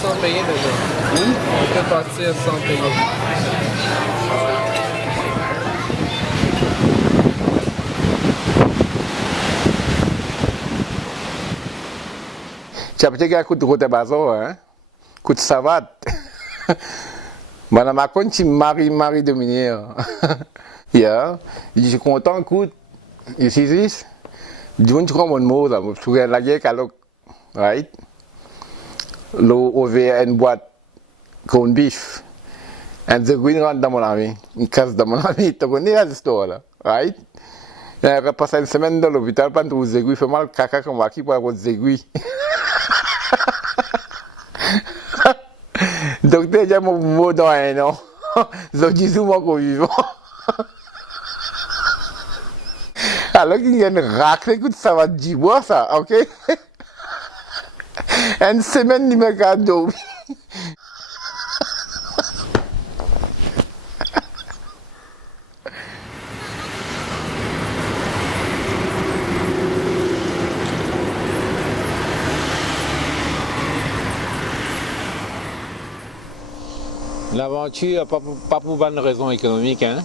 sans payer déjà. On peut partir sans payer. Tu as peut-être un coup de route à bateau, hein? Coup de savate. Madame Macron, tu Marie Dominique. Yeah. Je suis content, écoute. Ici, je ne crois pas mon mot, là. Je suis la guerre, right? L'eau, une boîte, corn beef. Et the green rentre dans mon ami. Une casse dans mon ami. Tu connais l'histoire, là. Right? J'ai passé une semaine dans l'hôpital, pas de aiguilles. Il fait mal, caca, comme qui pour avoir des aiguilles. Docteur, j'ai mon mot dans un an. Je dis souvent qu'on vivant. Alors qu'il y a une raclée, écoute, ça va dire bois, ça, ok? Une semaine, il me garde d'eau. L'aventure, pas pour une raison économique, hein?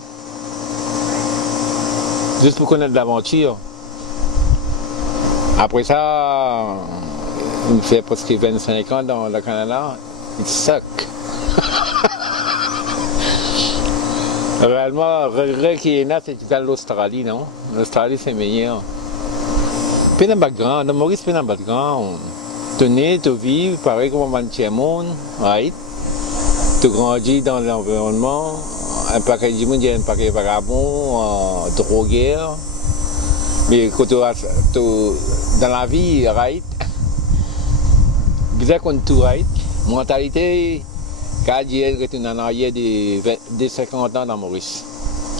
Juste pour connaître l'aventure. Après ça, il fait presque 25 ans dans le Canada, it suck. Réellement, le regret qui est là, c'est que l'Australie, non? L'Australie, c'est meilleur. Puis dans le background, dans Maurice, puis dans le background. Tu nais, tu vis, pareil comme un petit monde, right? Tu grandis dans l'environnement, un paquet de monde, il y a un paquet de vagabonds, drogueurs. Mais quand tu dans la vie, right? Bizarre qu'on tout right. Mentalité, quand il est en arrière des 50 ans dans Maurice.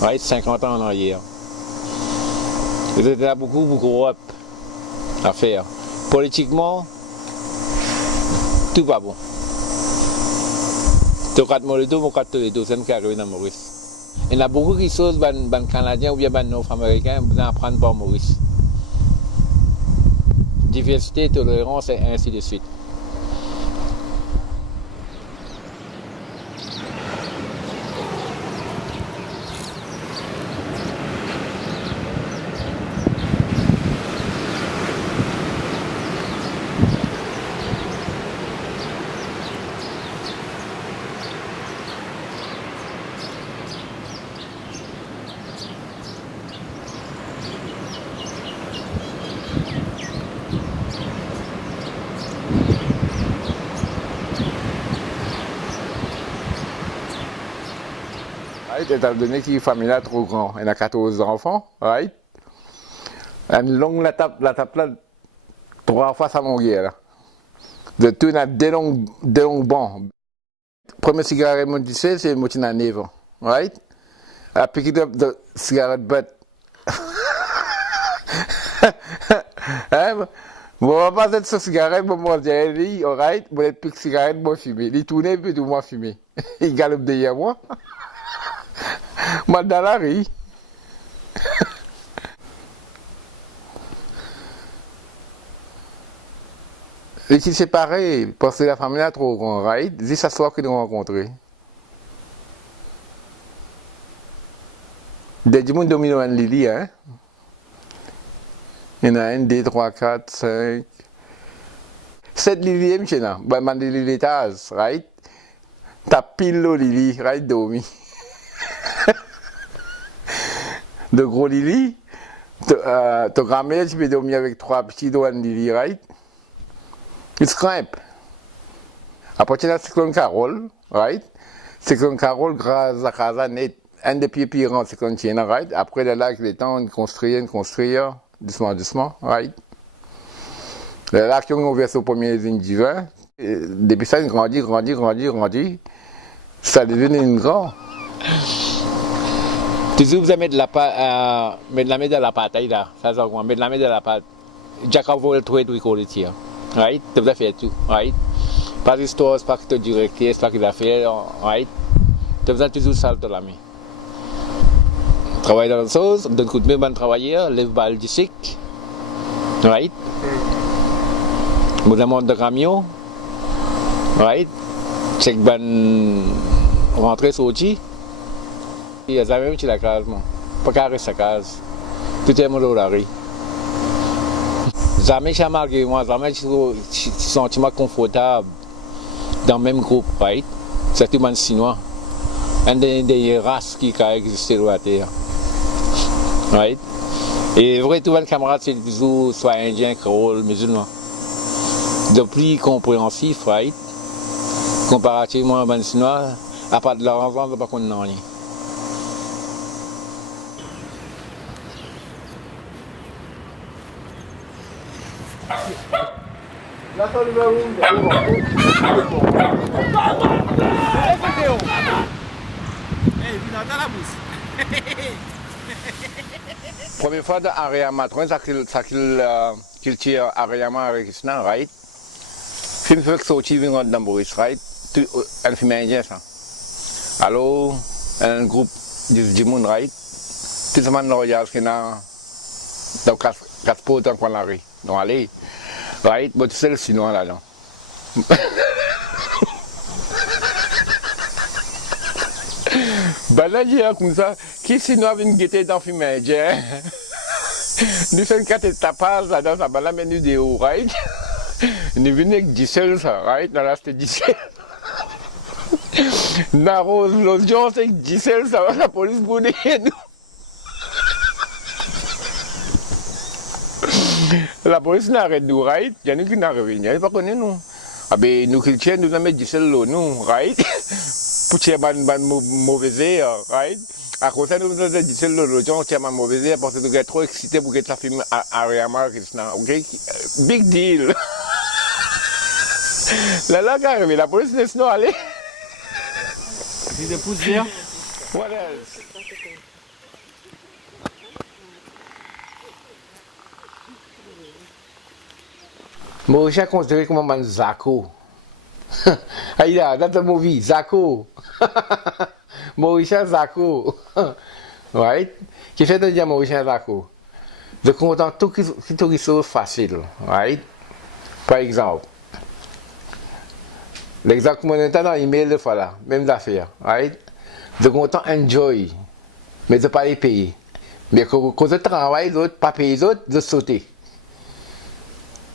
Right? 50 ans en arrière. Il y a beaucoup à faire. Politiquement, tout pas bon. Tu as les deux, c'est qui arrive dans Maurice. Il y a beaucoup de choses, les Canadiens ou bien les Nord-Américains, qui apprennent par Maurice. Diversité, tolérance et ainsi de suite. Étant donné qu'il y a une famille là trop grande, il y a 14 enfants, right? Une longue la tape là, 3 fois à mon guerre. De tout, il y a deux longs bancs. Premier cigarette, mon c'est le motin à 9 ans, right? I pick it up the cigarette butt. Bon, on va passer de ce cigarette, bon, moi, j'ai dit, alright, bon, il pique cigarette, bon, fumer. Il tourne, puis tout, moi, fumer. Il galope derrière moi. Moi, dans la rue. Et si c'est pareil, parce que la famille a trop grand, right? C'est ça soir qu'ils ont rencontré. Des gens dominent un Lily, hein? Il y en a 1, 2, 3, 4, 5. 7 Lily, monsieur, là. Ben, man, Lily l'étage, right? T'as pile le Lily, right, dormi. De gros Lily, ta grand-mère, tu peux dormir avec 3 petits doigts de Lily, right? It's cramp. Après, tu as Cyclone Carole, right? Cyclone Carole, grâce à Casa Net, un des pieds pires, Cyclone China, right? Après, là, avec les temps, on construit, doucement, right? Là, qui ont ouvert au premier divin, depuis ça, il grandit, ça devient une grande. Toujours vous mettez de la pâte, mettre de la pâte, là, ça c'est quoi, mettre de la pâte. Jacob veut le trouver tout le tir, right? Tu dois faire tout, right? Pas d'histoire, pas que tu directeur, pas que l'affaire, right? Tu dois toujours ça de la main. Travailler dans la chose, donne coup de main, bon travailleur, lève balle du chic, right? Vous demandez de camion, right? Check ban rentrer sorti. Il y a jamais qui la case, moi. Pas carré sa case. Tout est mon dolari. Jamais j'ai malgré moi, jamais je sentiment confortable dans le même groupe, right? C'est tout le monde chinois. Une des races qui a existé sur la terre. Right? Et vrai, tous les camarades, c'est toujours soit indien, créole, musulman. De plus compréhensif, right? Comparativement à les chinois, à part de leur enfant, pas qu'on n'en rien. Première fois dans Ariama, ça qu'il tire Ariama avec Isna, right? Film fait que sorti vient dans Boris, right? Un film indien ça. Alors, un groupe de monde, right? Tout le monde regarde qui n'a dans quatre potes dans qu'on arrive. Donc allez, right? Mais c'est le sinon là, non? Ben là, j'ai comme ça, qui sinon vient guetter dans le film indien? Nous faisons quatre tapas là dans ça, ben là, mais nous des hauts, right? Nous venons avec 10 seuls, ça, right? Dans là, c'était 10 seuls. Dans l'audience, c'est 10 seuls, ça va, la police boudée, nous. La police n'arrête nous, right? Il y en a qui n'arrivent, il n'y a pas connu, nous. Ah ben, nous qui tiennent, nous avons 10 seuls, nous, right? Pour tirer une mauvaise air, right? À cause de nous, nous avons 10 seuls, nous avons tiré une mauvaise air parce que nous sommes trop excités pour que ça filme Ariama, ok? Big deal. Là, quand arrive, la police laisse nous aller. Il de poussière. What else? Moi, j'ai considéré comme un Zako. Aïe, that's a movie, Zako. Mauricien Zako. Right? Qui fait de dire Mauricien Zako? De content tout qui soit facile. Right? Par exemple, l'exemple que je dans l'email de fois là, même affaire. Right? De content enjoy, mais de pas les payer. Mais quand je travaille, l'autre, pas payer l'autre, de sauter.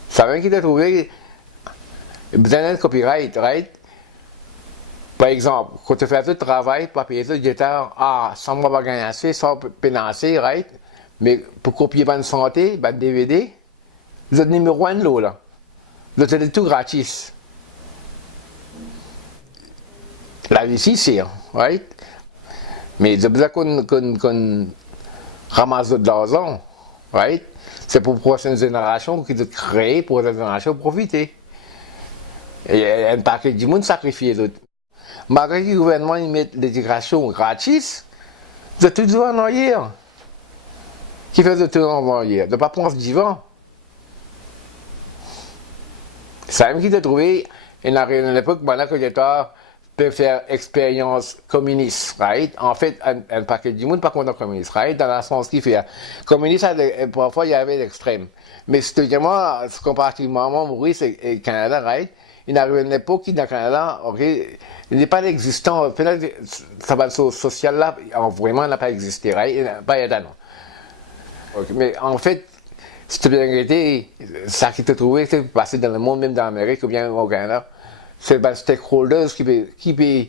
Ça veut dire qu'il a trouvé besoin d'un copyright, right? Par exemple, quand tu fais tout le travail, pas payer tout, tu dis, ah, sans moi pas gagner assez, sans financer, right? Mais pour copier une santé, un DVD, vous êtes numéro 1 là, là. Vous êtes tout gratis. La vie c'est, right? Mais c'est besoin qu'on ramasse de l'argent, right? C'est pour la prochaine génération qui doit créer pour la génération profiter. Et un paquet de monde sacrifié d'autres. Malgré que le gouvernement met l'éducation gratis, c'est toujours en arrière. Qui fait de tout en arrière? De ne pas penser vivant. C'est même qui t'a trouvé, il a une époque, maintenant que l'État peut faire expérience communiste, right? En fait, un paquet de monde pas contre communiste, right? Dans le sens qu'il fait. Communiste, parfois, il y avait l'extrême. Mais justement, comparativement à Maurice et le Canada, right? Il arrive à une époque qui, dans le Canada, okay, il n'est pas existant. Ça va social là, vraiment, n'a pas existé, right? Il n'a pas été, non. Okay. Mais en fait, si tu bien été, ça qui t'a trouvé, c'est passé dans le monde, même dans l'Amérique ou bien au Canada, c'est les stakeholders qui peut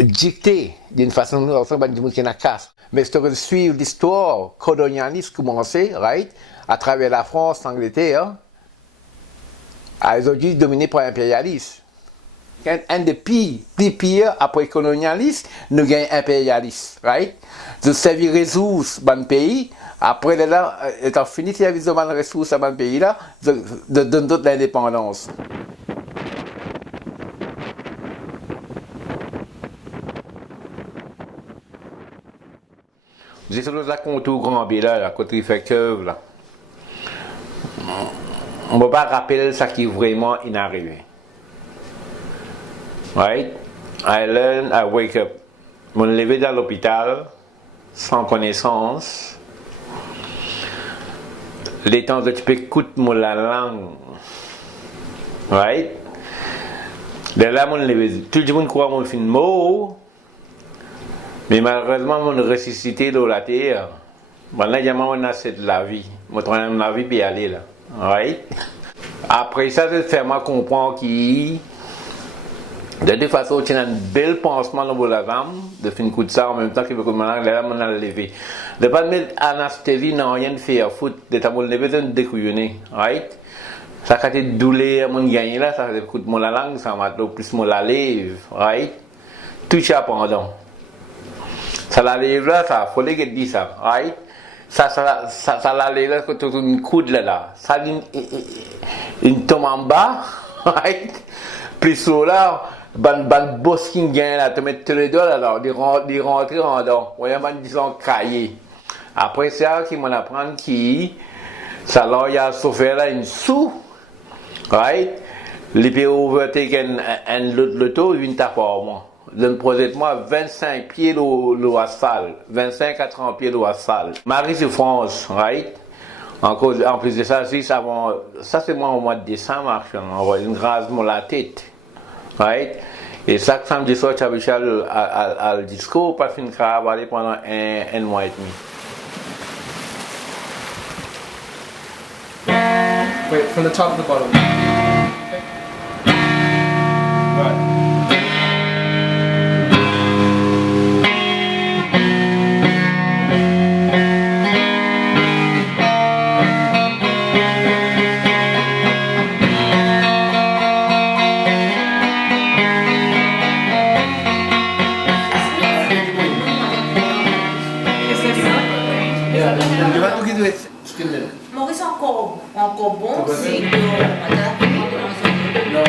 dicter d'une façon ou d'une autre du monde qui n'a casse. Mais si tu suivre l'histoire colonialiste commencée, right, à travers la France, l'Angleterre, ils ont dû dominer par l'impérialisme. Un des pires après colonialisme, nous gagnons impérialisme, right? De servir les ressources dans le pays, après là, étant fini de servir les ressources dans le pays là, de donner toute l'indépendance. J'ai sur le contour grand B là, la côté fait curve là. On ne peut pas rappeler ce qui est vraiment inarrivé. Right? I learn, I wake up. Je me lever dans l'hôpital, sans connaissance. Les temps que tu peux écouter la langue. Right? Là, tout le monde croit que je suis mort. Mais malheureusement, je suis ressuscité dans la terre. Maintenant, je suis de la vie. Je suis dans la vie et aller là. Right? Après ça, c'est faire moi comprendre que de toute façon, tu as un bel pansement dans la jambe, de faire un coup de ça en même temps que je vais lever. De ne pas mettre anesthésie, non, rien de faire foot, de ta lever, de découillonner. Right? Ça quand tu douleur, mon gagné là, ça coûte mon la langue, ça m'a plus mon la lèvre. Right? Tout ça pendant. Ça la lèvre là, ça, faut que dire ça. Right? Ça la lèvre là, quand tu as une coude là. Ça, une tombe en bas. Right? Plus haut là. Ban boss qui gagne là, te mettre tous les doigts là, de rentrer en dedans. Voyez, man, disons cahier. Après ça, qui m'en apprend qui, ça là, il y a souffert là une sous, right? Les pays overtake le taux, une tape par mois. Donc, moi 25 pieds l'eau asphalte, 25 à 30 pieds l'eau asphalte. Marie, c'est France, right? En plus de ça, ça c'est moi au mois de décembre, on va une grâce mon la tête. Right? Et chaque samedi soir, tu as le discours, pas fin de travailler pendant un mois et demi. Wait, from the top to the bottom. Okay. Right. Maurice encore bon, c'est que madame. Non,